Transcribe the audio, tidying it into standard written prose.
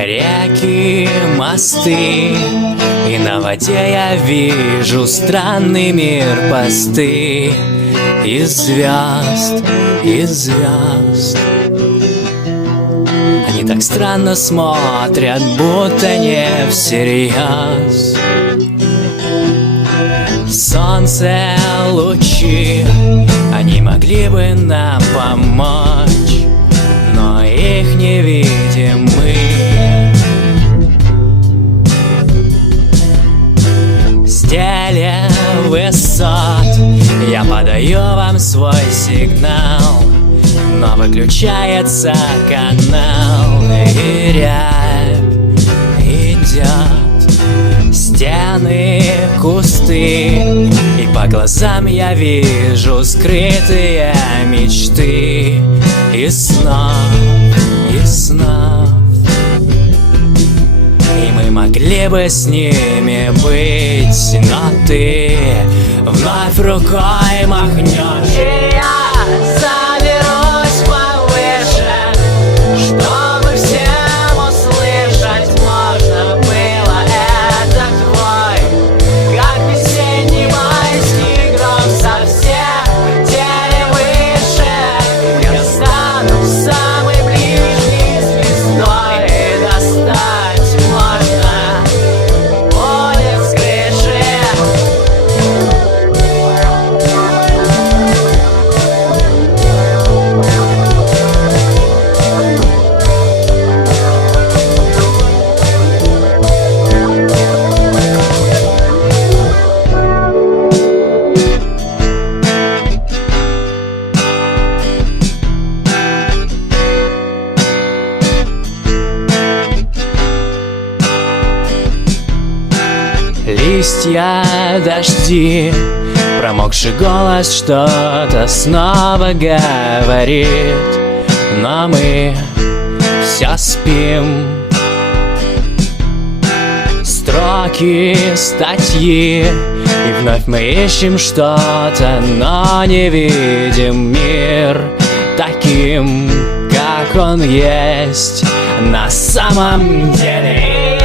Реки, мосты, и на воде я вижу странный мир посты из звезд, из звезд. Они так странно смотрят, будто не всерьез. Солнце, лучи, они могли бы нам помочь, но их не видим мы. С теле высот я подаю вам свой сигнал, но выключается канал, и рябь идет. Стены, кусты, и по глазам я вижу скрытые мечты и снов, и снов. И мы могли бы с ними быть, но ты вновь рукой махнешь, и я заберусь повыше, чтобы всем услышать можно было. Это твой, как весенний майский гром, совсем теле выше. Я стану самой ближней звездой, и достать можно будет с крыши. Листья, дожди, промокший голос что-то снова говорит, но мы все спим. Строки, статьи, и вновь мы ищем что-то, но не видим мир таким, как он есть на самом деле.